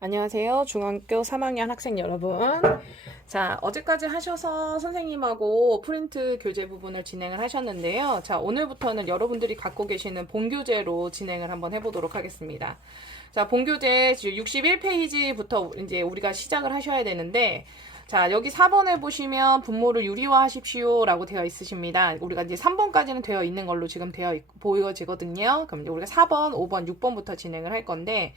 안녕하세요. 중학교 3학년 학생 여러분. 자, 어제까지 하셔서 선생님하고 프린트 교재 부분을 진행을 하셨는데요. 자, 오늘부터는 여러분들이 갖고 계시는 본교재로 진행을 한번 해보도록 하겠습니다. 자, 본교재 61페이지부터 이제 우리가 시작을 하셔야 되는데, 자, 여기 4번에 보시면 분모를 유리화 하십시오 라고 되어 있으십니다. 우리가 이제 3번까지는 되어 있는 걸로 지금 되어 있, 보여지거든요. 그럼 이제 우리가 4번, 5번, 6번부터 진행을 할 건데,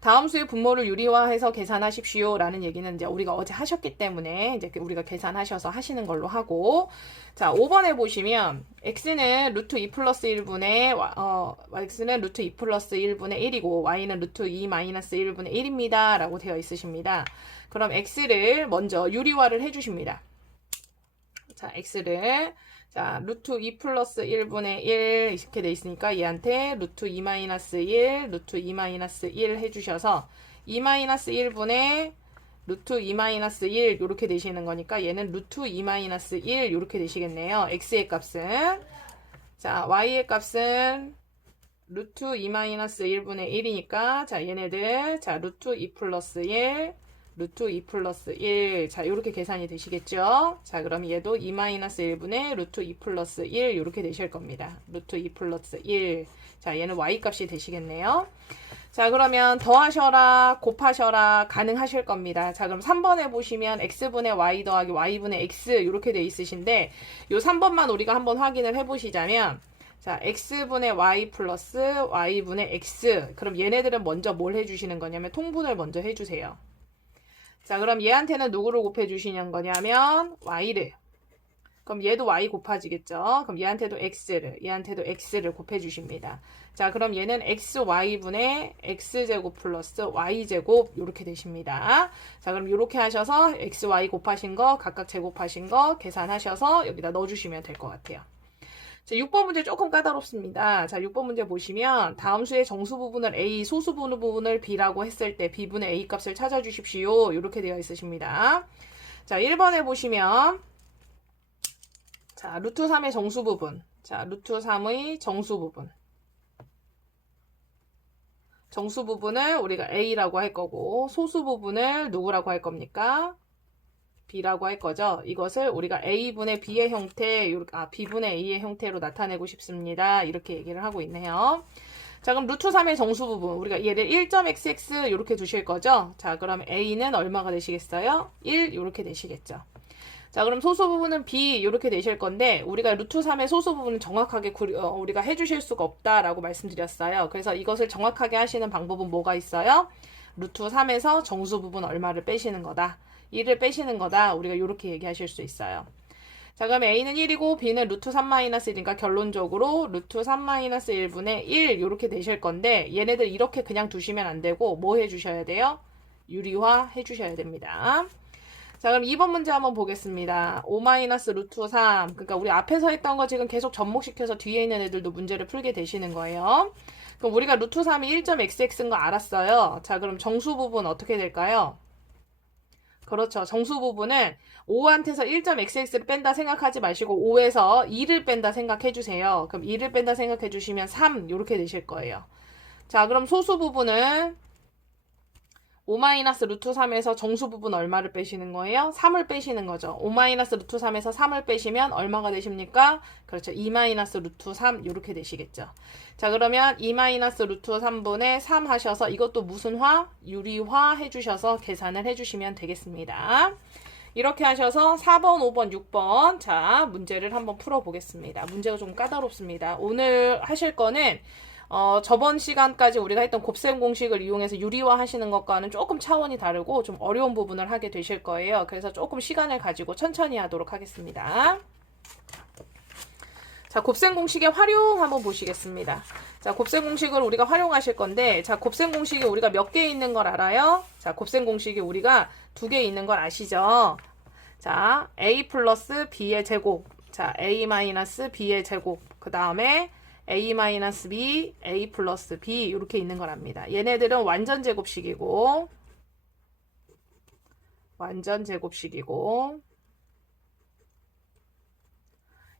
다음 수의 분모를 유리화해서 계산하십시오. 라는 얘기는 이제 우리가 어제 하셨기 때문에 이제 우리가 계산하셔서 하시는 걸로 하고. 자, 5번에 보시면 x는 루트 2 플러스 1분의, 어, x는 루트 2 플러스 1분의 1이고, y는 루트 2 마이너스 1분의 1입니다. 라고 되어 있으십니다. 그럼 x를 먼저 유리화를 해주십니다. 자, x를 자, 루트 2 플러스 1분의 1 이렇게 돼 있으니까 얘한테 루트 2 마이너스 1, 루트 2 마이너스 1 해주셔서 2 마이너스 1분의 루트 2 마이너스 1 이렇게 되시는 거니까 얘는 루트 2 마이너스 1 이렇게 되시겠네요. x의 값은 자, y의 값은 루트 2 마이너스 1분의 1이니까 자, 얘네들 자, 루트 2 플러스 1 루트 2 플러스 1. 자, 이렇게 계산이 되시겠죠? 자, 그럼 얘도 2 마이너스 1분의 루트 2 플러스 1 이렇게 되실 겁니다. 루트 2 플러스 1. 자, 얘는 y 값이 되시겠네요. 자, 그러면 더하셔라, 곱하셔라 가능하실 겁니다. 자, 그럼 3번에 보시면 x분의 y 더하기 y분의 x 이렇게 돼 있으신데 요 3번만 우리가 한번 확인을 해 보시자면 자, x분의 y 플러스 y분의 x. 그럼 얘네들은 먼저 뭘 해주시는 거냐면 통분을 먼저 해주세요. 자, 그럼 얘한테는 누구를 곱해주시는 거냐면 y를. 그럼 얘도 y 곱해지겠죠? 그럼 얘한테도 x를, 얘한테도 x를 곱해주십니다. 자, 그럼 얘는 xy분의 x제곱 플러스 y제곱 이렇게 되십니다. 자, 그럼 이렇게 하셔서 xy 곱하신 거, 각각 제곱하신 거 계산하셔서 여기다 넣어주시면 될 것 같아요. 자, 6번 문제 조금 까다롭습니다. 자, 6번 문제 보시면 다음 수의 정수 부분을 A, 소수 부분을 B라고 했을 때 B분의 A 값을 찾아주십시오. 이렇게 되어 있으십니다. 자, 1번에 보시면 자, 루트 3의 정수 부분. 자, 루트 3의 정수 부분. 정수 부분을 우리가 A라고 할 거고 소수 부분을 누구라고 할 겁니까? B라고 할 거죠. 이것을 우리가 A분의 B의 형태, 아, B분의 A의 형태로 나타내고 싶습니다. 이렇게 얘기를 하고 있네요. 자, 그럼 루트 3의 정수 부분. 우리가 얘를 1.xx 이렇게 두실 거죠. 자, 그럼 A는 얼마가 되시겠어요? 1 이렇게 되시겠죠. 자, 그럼 소수 부분은 B 이렇게 되실 건데 우리가 루트 3의 소수 부분은 정확하게 구리, 어, 우리가 해주실 수가 없다라고 말씀드렸어요. 그래서 이것을 정확하게 하시는 방법은 뭐가 있어요? 루트 3에서 정수 부분 얼마를 빼시는 거다. 1을 빼시는 거다. 우리가 이렇게 얘기하실 수 있어요. 자, 그럼 A는 1이고 B는 루트 3-1이니까 결론적으로 루트 3-1분의 1 이렇게 되실 건데 얘네들 이렇게 그냥 두시면 안 되고 뭐 해주셔야 돼요? 유리화 해주셔야 됩니다. 자, 그럼 2번 문제 한번 보겠습니다. 5 루트 3. 그러니까 우리 앞에서 했던 거 지금 계속 접목시켜서 뒤에 있는 애들도 문제를 풀게 되시는 거예요. 그럼 우리가 루트 3이 1.xx인 거 알았어요. 자, 그럼 정수 부분 어떻게 될까요? 그렇죠. 정수 부분은 5한테서 1.xx를 뺀다 생각하지 마시고 5에서 2를 뺀다 생각해 주세요. 그럼 2를 뺀다 생각해 주시면 3 이렇게 되실 거예요. 자, 그럼 소수 부분은 5 루트 3에서 정수 부분 얼마를 빼시는 거예요? 3을 빼시는 거죠. 5 루트 3에서 3을 빼시면 얼마가 되십니까? 그렇죠. 2 루트 3 이렇게 되시겠죠. 자 그러면 2 루트 3분의 3 하셔서 이것도 무슨 화? 유리화 해주셔서 계산을 해주시면 되겠습니다. 이렇게 하셔서 4번, 5번, 6번 자 문제를 한번 풀어보겠습니다. 문제가 좀 까다롭습니다. 오늘 하실 거는 어, 저번 시간까지 우리가 했던 곱셈 공식을 이용해서 유리화 하시는 것과는 조금 차원이 다르고 좀 어려운 부분을 하게 되실 거예요. 그래서 조금 시간을 가지고 천천히 하도록 하겠습니다. 자, 곱셈 공식의 활용 한번 보시겠습니다. 자, 곱셈 공식을 우리가 활용하실 건데, 자, 곱셈 공식이 우리가 몇 개 있는 걸 알아요? 자, 곱셈 공식이 우리가 두 개 있는 걸 아시죠? 자, a 플러스 b의 제곱. 자, a 마이너스 b의 제곱. 그 다음에 a-b, a 플러스 b 이렇게 있는 거랍니다. 얘네들은 완전 제곱식이고 완전 제곱식이고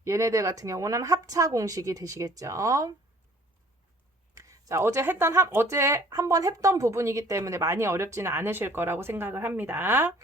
얘네들 같은 경우는 합차 공식이 되시겠죠. 자, 어제 했던, 한, 어제 한번 했던 부분이기 때문에 많이 어렵지는 않으실 거라고 생각을 합니다.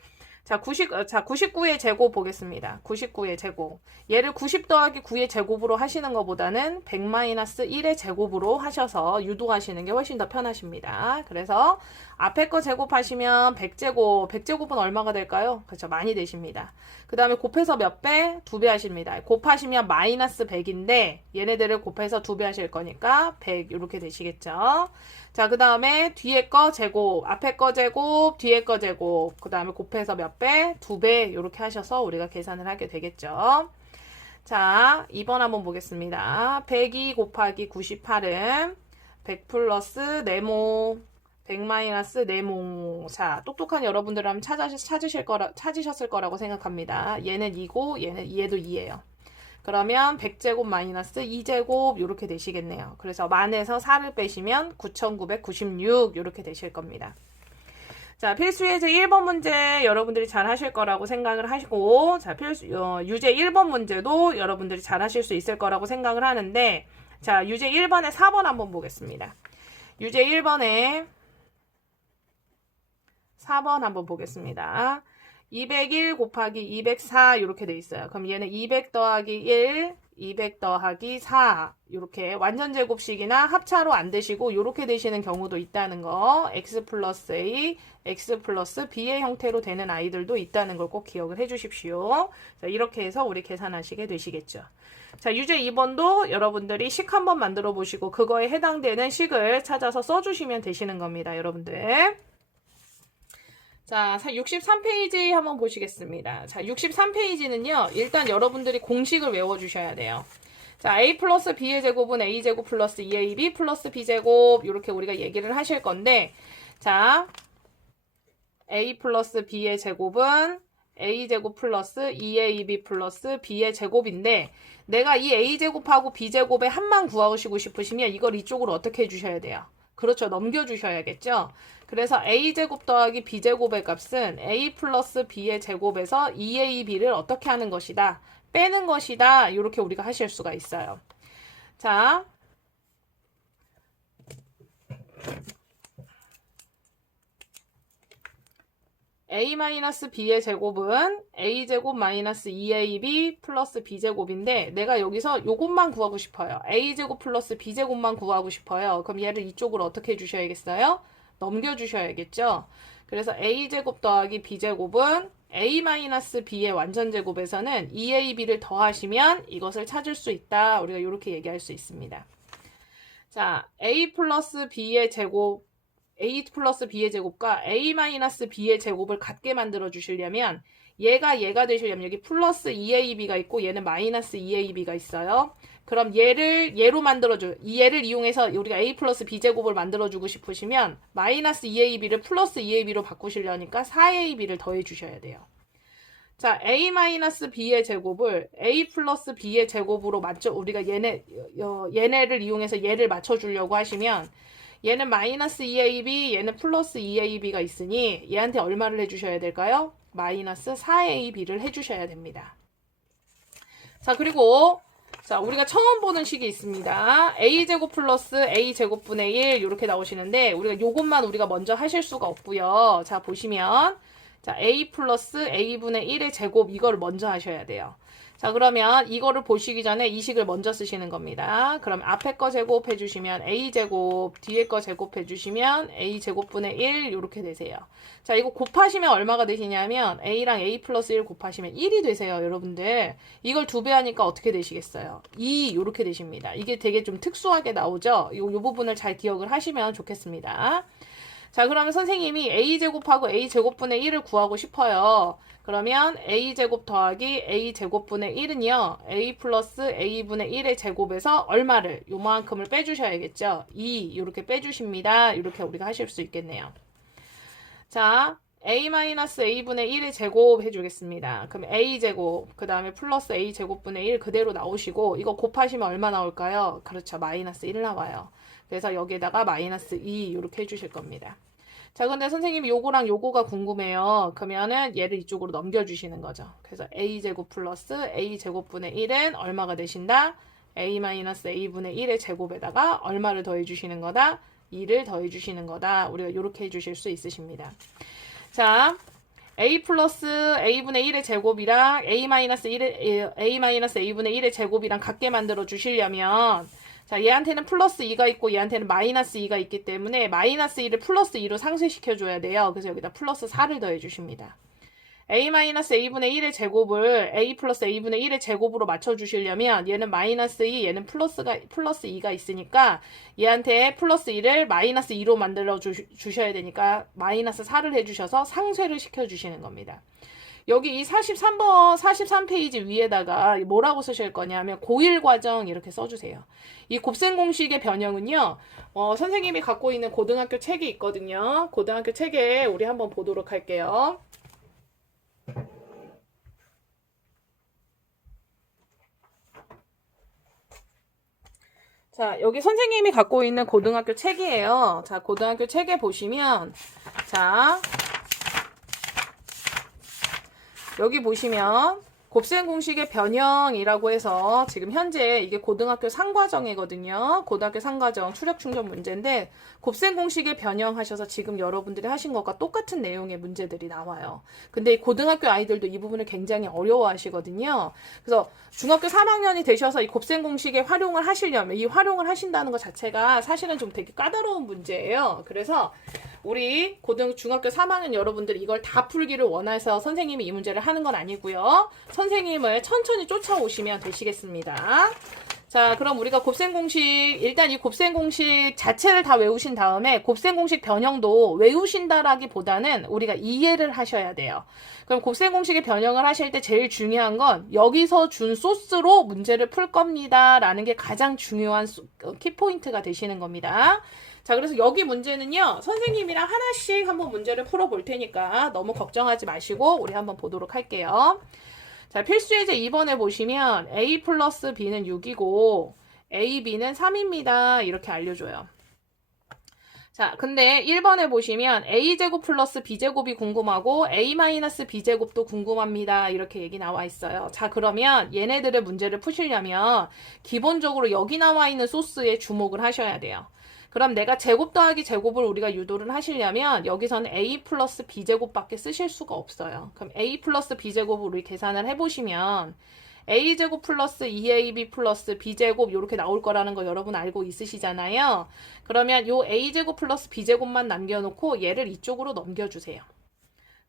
자, 90, 어, 자, 99의 제곱 보겠습니다. 99의 제곱. 얘를 90 더하기 9의 제곱으로 하시는 것보다는 100-1의 제곱으로 하셔서 유도하시는 게 훨씬 더 편하십니다. 그래서 앞에 거 제곱하시면 100제곱, 100제곱은 얼마가 될까요? 그렇죠. 많이 되십니다. 그 다음에 곱해서 몇 배? 두 배 하십니다. 곱하시면 마이너스 100인데 얘네들을 곱해서 두 배 하실 거니까 100 이렇게 되시겠죠. 자, 그 다음에 뒤에 거 제곱, 앞에 거 제곱, 뒤에 거 제곱, 그 다음에 곱해서 몇 배? 두 배 이렇게 하셔서 우리가 계산을 하게 되겠죠. 자, 2번 한번 보겠습니다. 102 곱하기 98은 100 플러스 네모 100 마이너스 네모. 자, 똑똑한 여러분들은 찾아, 찾으실 거라, 찾으셨을 거라고 생각합니다. 얘는 2고, 얘는, 얘도 2예요. 그러면 100제곱 마이너스 2제곱 이렇게 되시겠네요. 그래서 만에서 4를 빼시면 9996 이렇게 되실 겁니다. 자, 필수 예제 1번 문제 여러분들이 잘 하실 거라고 생각을 하시고, 자, 필수, 어, 유제 1번 문제도 여러분들이 잘 하실 수 있을 거라고 생각을 하는데, 자, 유제 1번에 4번 한번 보겠습니다. 유제 1번에 4번 한번 보겠습니다. 201 곱하기 204 이렇게 돼 있어요. 그럼 얘는 200 더하기 1, 200 더하기 4 이렇게 완전 제곱식이나 합차로 안 되시고 이렇게 되시는 경우도 있다는 거 x 플러스 a, x 플러스 b의 형태로 되는 아이들도 있다는 걸 꼭 기억을 해 주십시오. 자, 이렇게 해서 우리 계산하시게 되시겠죠. 자, 유제 2번도 여러분들이 식 한번 만들어 보시고 그거에 해당되는 식을 찾아서 써주시면 되시는 겁니다. 여러분들. 자, 63페이지 한번 보시겠습니다. 자, 63페이지는요, 일단 여러분들이 공식을 외워주셔야 돼요. 자, a 플러스 b의 제곱은 a제곱 플러스 2ab 플러스 b제곱, 이렇게 우리가 얘기를 하실 건데, 자, a 플러스 b의 제곱은 a제곱 플러스 2ab 플러스 b의 제곱인데, 내가 이 a제곱하고 b제곱의 합만 구하시고 싶으시면 이걸 이쪽으로 어떻게 해주셔야 돼요? 그렇죠. 넘겨주셔야겠죠. 그래서 a제곱 더하기 b제곱의 값은 a 플러스 b의 제곱에서 2ab를 어떻게 하는 것이다. 빼는 것이다. 이렇게 우리가 하실 수가 있어요. 자. A-b의 제곱은 a제곱 마이너스 2ab 플러스 b제곱인데 내가 여기서 요것만 구하고 싶어요. a제곱 플러스 b제곱만 구하고 싶어요. 그럼 얘를 이쪽으로 어떻게 해주셔야겠어요? 넘겨주셔야겠죠. 그래서 a제곱 더하기 b제곱은 a-b의 완전제곱에서는 2ab를 더하시면 이것을 찾을 수 있다. 우리가 이렇게 얘기할 수 있습니다. 자, a 플러스 b의 제곱 a 플러스 b의 제곱과 a-b의 제곱을 같게 만들어 주시려면 얘가 얘가 되시려면 여기 플러스 2ab가 있고 얘는 마이너스 2ab가 있어요. 그럼 얘를 얘로 만들어줘. 이 얘를 이용해서 우리가 a 플러스 b 제곱을 만들어주고 싶으시면 마이너스 2ab를 플러스 2ab로 바꾸시려니까 4ab를 더해 주셔야 돼요. 자, a 마이너스 b의 제곱을 a 플러스 b의 제곱으로 맞춰 우리가 얘네 어, 얘네를 이용해서 얘를 맞춰주려고 하시면 얘는 마이너스 2ab, 얘는 플러스 2ab가 있으니 얘한테 얼마를 해주셔야 될까요? 마이너스 4ab를 해주셔야 됩니다. 자, 그리고 자, 우리가 처음 보는 식이 있습니다. a제곱 플러스 a제곱분의 1 이렇게 나오시는데 우리가 요것만 우리가 먼저 하실 수가 없고요. 자, 보시면 자, a 플러스 a분의 1의 제곱 이걸 먼저 하셔야 돼요. 자, 그러면 이거를 보시기 전에 이 식을 먼저 쓰시는 겁니다. 그럼 앞에 거 제곱해 주시면 a제곱, 뒤에 거 제곱해 주시면 a제곱분의 1 이렇게 되세요. 자, 이거 곱하시면 얼마가 되시냐면 a랑 a 플러스 1 곱하시면 1이 되세요, 여러분들. 이걸 두 배 하니까 어떻게 되시겠어요? 2 이렇게 되십니다. 이게 되게 좀 특수하게 나오죠? 이, 이 부분을 잘 기억을 하시면 좋겠습니다. 자, 그러면 선생님이 a제곱하고 a제곱분의 1을 구하고 싶어요. 그러면 a제곱 더하기 a제곱분의 1은요. a 플러스 a분의 1의 제곱에서 얼마를 요만큼을 빼주셔야겠죠. 2 이렇게 빼주십니다. 이렇게 우리가 하실 수 있겠네요. 자, a-a분의 1의 제곱 해 주겠습니다. 그럼 a제곱, 그 다음에 플러스 a제곱분의 1 그대로 나오시고 이거 곱하시면 얼마 나올까요? 그렇죠. 마이너스 1 나와요. 그래서 여기에다가 마이너스 2 이렇게 해주실 겁니다. 자, 근데 선생님이 요거랑 요거가 궁금해요. 그러면은 얘를 이쪽으로 넘겨주시는 거죠. 그래서 a제곱 플러스 a제곱분의 1은 얼마가 되신다? a-a분의 1의 제곱에다가 얼마를 더해 주시는 거다? 2를 더해 주시는 거다. 우리가 이렇게 해 주실 수 있으십니다. 자, a 플러스 a분의 1의 제곱이랑 a 마이너스 1의 a 마이너스 a분의 1의 제곱이랑 같게 만들어 주시려면 자, 얘한테는 플러스 2가 있고 얘한테는 마이너스 2가 있기 때문에 마이너스 2를 플러스 2로 상쇄시켜 줘야 돼요. 그래서 여기다 플러스 4를 더해 주십니다. A-a분의 1의 제곱을 a 플러스 a분의 1의 제곱으로 맞춰주시려면 얘는 마이너스 2, 얘는 플러스가, 플러스 2가 있으니까 얘한테 플러스 2를 마이너스 2로 만들어 주, 주셔야 되니까 마이너스 4를 해주셔서 상쇄를 시켜주시는 겁니다. 여기 이 43번, 43페이지 위에다가 뭐라고 쓰실 거냐면 고1 과정 이렇게 써주세요. 이 곱셈 공식의 변형은요, 어, 선생님이 갖고 있는 고등학교 책이 있거든요. 고등학교 책에 우리 한번 보도록 할게요. 자, 여기 선생님이 갖고 있는 고등학교 책이에요. 자, 고등학교 책에 보시면, 자, 여기 보시면, 곱셈 공식의 변형이라고 해서 지금 현재 이게 고등학교 상과정이거든요. 고등학교 상과정 추력 충전 문제인데 곱셈 공식의 변형하셔서 지금 여러분들이 하신 것과 똑같은 내용의 문제들이 나와요. 근데 고등학교 아이들도 이 부분을 굉장히 어려워하시거든요. 그래서 중학교 3학년이 되셔서 이 곱셈 공식의 활용을 하시려면 이 활용을 하신다는 것 자체가 사실은 좀 되게 까다로운 문제예요. 그래서 우리 고등 중학교 3학년 여러분들 이걸 다 풀기를 원해서 선생님이 이 문제를 하는 건 아니고요. 선 생님을 천천히 쫓아오시면 되시겠습니다. 자, 그럼 우리가 곱셈 공식 일단 이 곱셈 공식 자체를 다 외우신 다음에 곱셈 공식 변형도 외우신다라기보다는 우리가 이해를 하셔야 돼요. 그럼 곱셈 공식의 변형을 하실 때 제일 중요한 건 여기서 준 소스로 문제를 풀 겁니다 라는 게 가장 중요한 키포인트가 되시는 겁니다. 자, 그래서 여기 문제는요, 선생님이랑 하나씩 한번 문제를 풀어볼 테니까 너무 걱정하지 마시고 우리 한번 보도록 할게요. 자, 필수 예제 2번에 보시면 a 플러스 b는 6이고 a, b는 3입니다. 이렇게 알려줘요. 자, 근데 1번에 보시면 a제곱 플러스 b제곱이 궁금하고 a 마이너스 b제곱도 궁금합니다. 이렇게 얘기 나와 있어요. 자, 그러면 얘네들의 문제를 푸시려면 기본적으로 여기 나와 있는 소스에 주목을 하셔야 돼요. 그럼 내가 제곱 더하기 제곱을 우리가 유도를 하시려면 여기서는 a 플러스 b제곱밖에 쓰실 수가 없어요. 그럼 a 플러스 b제곱을 우리 계산을 해보시면 a제곱 플러스 2ab 플러스 b제곱 이렇게 나올 거라는 거 여러분 알고 있으시잖아요. 그러면 요 a제곱 플러스 b제곱만 남겨놓고 얘를 이쪽으로 넘겨주세요.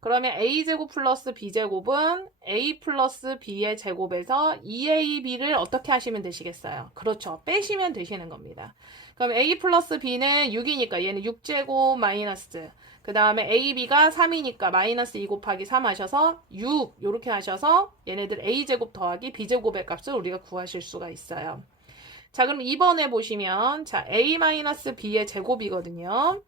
그러면 a제곱 플러스 b제곱은 a 플러스 b의 제곱에서 2ab를 어떻게 하시면 되시겠어요? 그렇죠. 빼시면 되시는 겁니다. 그럼 a 플러스 b는 6이니까 얘는 6제곱 마이너스 그 다음에 ab가 3이니까 마이너스 2 곱하기 3 하셔서 6 이렇게 하셔서 얘네들 a제곱 더하기 b제곱의 값을 우리가 구하실 수가 있어요. 자 그럼 2번에 보시면 자 a 마이너스 b의 제곱이거든요.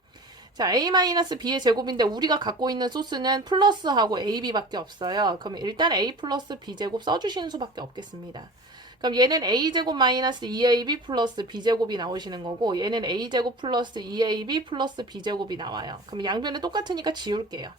자, a-b의 제곱인데 우리가 갖고 있는 소스는 플러스하고 ab밖에 없어요. 그럼 일단 a 플러스 b제곱 써주시는 수밖에 없겠습니다. 그럼 얘는 a제곱 마이너스 2ab 플러스 b제곱이 나오시는 거고 얘는 a제곱 플러스 2ab 플러스 b제곱이 나와요. 그럼 양변은 똑같으니까 지울게요.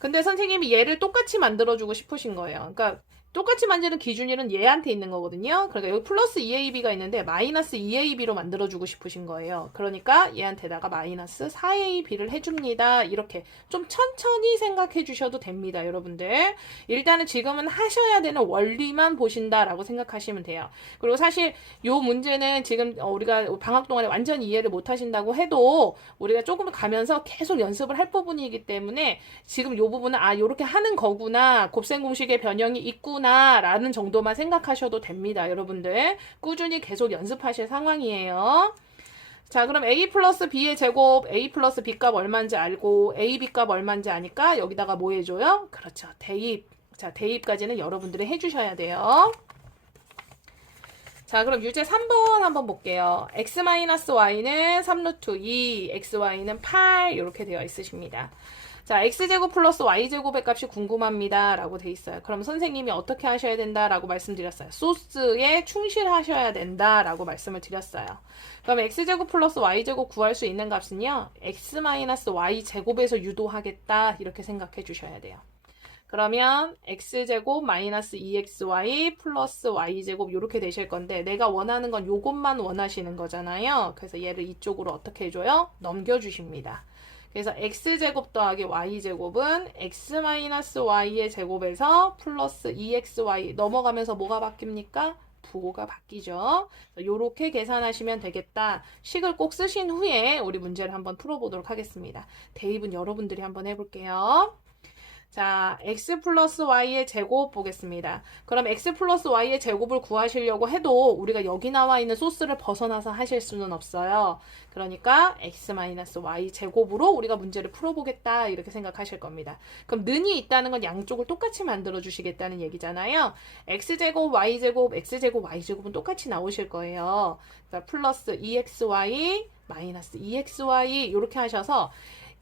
근데 선생님이 얘를 똑같이 만들어주고 싶으신 거예요. 그러니까 똑같이 만드는 기준일은 얘한테 있는 거거든요. 그러니까 여기 플러스 2ab가 있는데 마이너스 2ab로 만들어주고 싶으신 거예요. 그러니까 얘한테다가 마이너스 4ab를 해줍니다. 이렇게 좀 천천히 생각해 주셔도 됩니다. 여러분들. 일단은 지금은 하셔야 되는 원리만 보신다라고 생각하시면 돼요. 그리고 사실 요 문제는 지금 우리가 방학 동안에 완전히 이해를 못 하신다고 해도 우리가 조금 가면서 계속 연습을 할 부분이기 때문에 지금 요 부분은 아 요렇게 하는 거구나 곱셈 공식의 변형이 있구나 하구나라는 정도만 생각하셔도 됩니다. 여러분들 꾸준히 계속 연습하실 상황이에요. 자 그럼 a 플러스 b의 제곱 a 플러스 b 값 얼마인지 알고 a b 값 얼마인지 아니까 여기다가 뭐 해줘요? 그렇죠. 대입. 자 대입까지는 여러분들이 해주셔야 돼요. 자 그럼 유제 3번 한번 볼게요. x-y는 3루트 2, xy는 8 이렇게 되어 있으십니다. 자, x제곱 플러스 y제곱의 값이 궁금합니다. 라고 돼 있어요. 그럼 선생님이 어떻게 하셔야 된다? 라고 말씀드렸어요. 소스에 충실하셔야 된다. 라고 말씀을 드렸어요. 그럼 x제곱 플러스 y제곱 구할 수 있는 값은요. x 마이너스 y제곱에서 유도하겠다. 이렇게 생각해 주셔야 돼요. 그러면 x제곱 마이너스 2xy 플러스 y제곱 이렇게 되실 건데 내가 원하는 건 요것만 원하시는 거잖아요. 그래서 얘를 이쪽으로 어떻게 해줘요? 넘겨주십니다. 그래서 x제곱 더하기 y제곱은 x 마이너스 y의 제곱에서 플러스 2xy 넘어가면서 뭐가 바뀝니까? 부호가 바뀌죠. 이렇게 계산하시면 되겠다. 식을 꼭 쓰신 후에 우리 문제를 한번 풀어보도록 하겠습니다. 대입은 여러분들이 한번 해볼게요. 자, x 플러스 y의 제곱 보겠습니다. 그럼 x 플러스 y의 제곱을 구하시려고 해도 우리가 여기 나와 있는 소스를 벗어나서 하실 수는 없어요. 그러니까 x 마이너스 y 제곱으로 우리가 문제를 풀어보겠다 이렇게 생각하실 겁니다. 그럼 는이 있다는 건 양쪽을 똑같이 만들어 주시겠다는 얘기잖아요. x 제곱 y 제곱 x 제곱 y 제곱은 똑같이 나오실 거예요. 그러니까 플러스 2xy 마이너스 2xy 이렇게 하셔서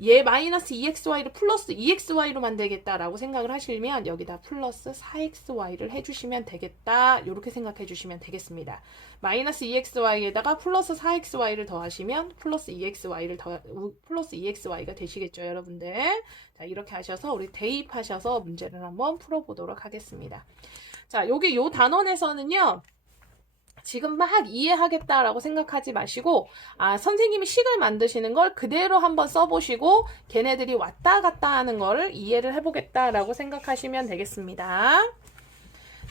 얘 마이너스 2xy를 플러스 2xy로 만들겠다라고 생각을 하시면 여기다 플러스 4xy를 해주시면 되겠다 이렇게 생각해 주시면 되겠습니다. 마이너스 2xy에다가 플러스 4xy를 더하시면 플러스 2xy를 더 플러스 2xy가 되시겠죠 여러분들. 자 이렇게 하셔서 우리 대입하셔서 문제를 한번 풀어보도록 하겠습니다. 자 여기 요 단원에서는요. 지금 막 이해하겠다라고 생각하지 마시고 아 선생님이 식을 만드시는 걸 그대로 한번 써보시고 걔네들이 왔다 갔다 하는 거를 이해를 해보겠다라고 생각하시면 되겠습니다.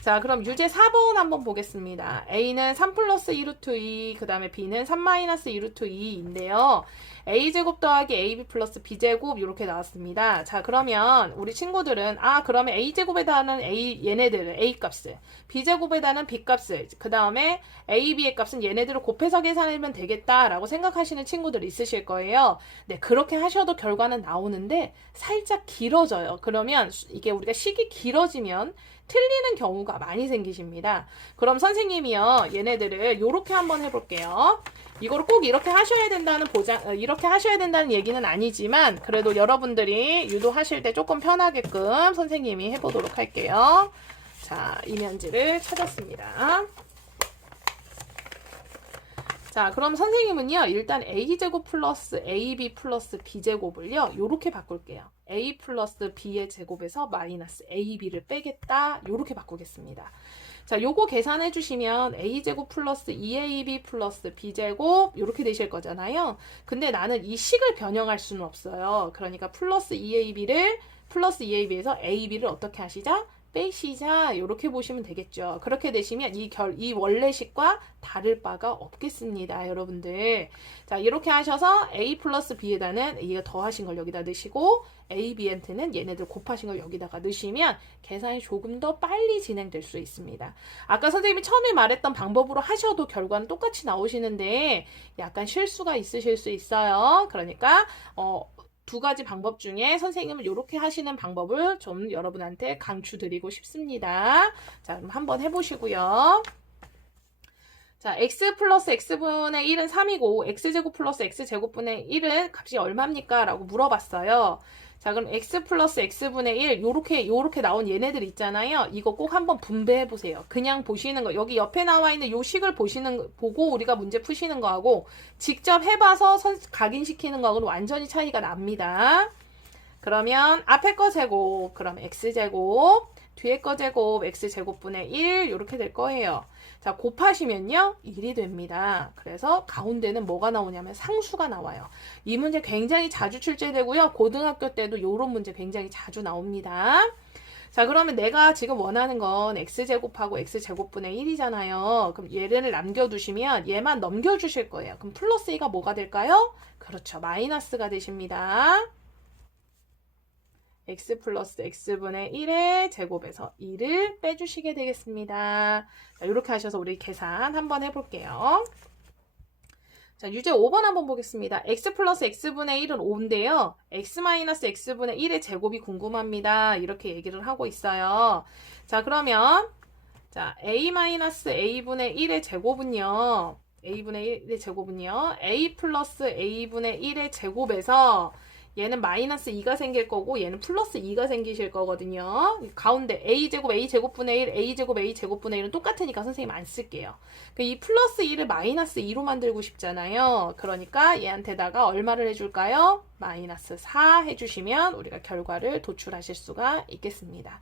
자 그럼 유제 4번 한번 보겠습니다. A는 3 플러스 2루트 2, 그 다음에 B는 3 마이너스 2루트 2인데요. A제곱 더하기 ab 플러스 b제곱 이렇게 나왔습니다. 자 그러면 우리 친구들은 아 그러면 a제곱에다는 a 얘네들을 a 값을 b제곱에다는 b 값을 그 다음에 ab의 값은 얘네들을 곱해서 계산하면 되겠다라고 생각하시는 친구들 있으실 거예요. 네 그렇게 하셔도 결과는 나오는데 살짝 길어져요. 그러면 이게 우리가 식이 길어지면 틀리는 경우가 많이 생기십니다. 그럼 선생님이요 얘네들을 이렇게 한번 해볼게요. 이거를 꼭 이렇게 하셔야 된다는 보장, 어, 이렇게 하셔야 된다는 얘기는 아니지만, 그래도 여러분들이 유도하실 때 조금 편하게끔 선생님이 해보도록 할게요. 자, 이면지를 찾았습니다. 자, 그럼 선생님은요, 일단 a제곱 플러스 ab 플러스 b제곱을요, 요렇게 바꿀게요. a 플러스 b의 제곱에서 마이너스 ab를 빼겠다, 요렇게 바꾸겠습니다. 자, 요거 계산해 주시면 a제곱 플러스 2ab 플러스 b제곱 이렇게 되실 거잖아요. 근데 나는 이 식을 변형할 수는 없어요. 그러니까 플러스 2ab를 플러스 2ab에서 ab를 어떻게 하시죠? 빼시자 이렇게 보시면 되겠죠. 그렇게 되시면 이 결 이 원래식과 다를 바가 없겠습니다, 여러분들. 자 이렇게 하셔서 a 플러스 b에다는 a가 더하신 걸 여기다 넣으시고 a, b한테는 얘네들 곱하신 걸 여기다가 넣으시면 계산이 조금 더 빨리 진행될 수 있습니다. 아까 선생님이 처음에 말했던 방법으로 하셔도 결과는 똑같이 나오시는데 약간 실수가 있으실 수 있어요. 그러니까 어, 두 가지 방법 중에 선생님은 이렇게 하시는 방법을 좀 여러분한테 강추드리고 싶습니다. 자, 그럼 한번 해보시고요. 자, x 플러스 x분의 1은 3이고 x제곱 플러스 x제곱분의 1은 값이 얼마입니까? 라고 물어봤어요. 자, 그럼 x 플러스 x분의 1 요렇게 요렇게 나온 얘네들 있잖아요. 이거 꼭 한번 분배해 보세요. 그냥 보시는 거 여기 옆에 나와 있는 요 식을 보시는 보고 우리가 문제 푸시는 거하고 직접 해봐서 선, 각인시키는 거하고는 완전히 차이가 납니다. 그러면 앞에 거 제곱 그럼 x제곱 뒤에 거 제곱 x제곱분의 1 이렇게 될 거예요. 자, 곱하시면요. 1이 됩니다. 그래서 가운데는 뭐가 나오냐면 상수가 나와요. 이 문제 굉장히 자주 출제되고요. 고등학교 때도 이런 문제 굉장히 자주 나옵니다. 자, 그러면 내가 지금 원하는 건 x제곱하고 x제곱분의 1이잖아요. 그럼 얘를 남겨두시면 얘만 넘겨주실 거예요. 그럼 플러스 2가 뭐가 될까요? 그렇죠. 마이너스가 되십니다. X 플러스 x분의 1의 제곱에서 2를 빼주시게 되겠습니다. 자, 이렇게 하셔서 우리 계산 한번 해볼게요. 자, 유제 5번 한번 보겠습니다. x 플러스 x분의 1은 5인데요. x 마이너스 x분의 1의 제곱이 궁금합니다. 이렇게 얘기를 하고 있어요. 자, 그러면 자, a 마이너스 a분의 1의 제곱은요. a분의 1의 제곱은요. a 플러스 a분의 1의 제곱에서 얘는 마이너스 2가 생길 거고 얘는 플러스 2가 생기실 거거든요. 가운데 a제곱 a제곱분의 1, a제곱 a제곱분의 1은 똑같으니까 선생님 안 쓸게요. 그이 플러스 2를 마이너스 2로 만들고 싶잖아요. 그러니까 얘한테다가 얼마를 해줄까요? 마이너스 4 해주시면 우리가 결과를 도출하실 수가 있겠습니다.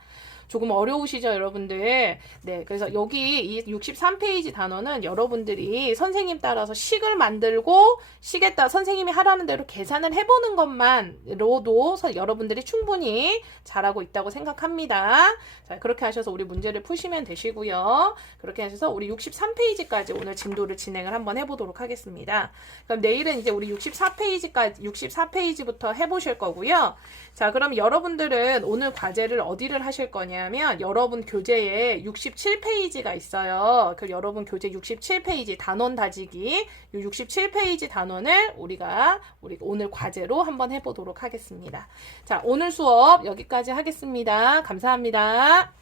조금 어려우시죠, 여러분들? 네, 그래서 여기 이 63페이지 단어는 여러분들이 선생님 따라서 식을 만들고 식에 따라 선생님이 하라는 대로 계산을 해보는 것만으로도 서- 여러분들이 충분히 잘하고 있다고 생각합니다. 자, 그렇게 하셔서 우리 문제를 푸시면 되시고요. 그렇게 하셔서 우리 63페이지까지 오늘 진도를 진행을 한번 해보도록 하겠습니다. 그럼 내일은 이제 우리 64페이지까지, 64페이지부터 해보실 거고요. 자, 그럼 여러분들은 오늘 과제를 어디를 하실 거냐면 여러분 교재에 67페이지가 있어요. 그 여러분 교재 67페이지 단원 다지기 이 67페이지 단원을 우리가 우리 오늘 과제로 한번 해 보도록 하겠습니다. 자, 오늘 수업 여기까지 하겠습니다. 감사합니다.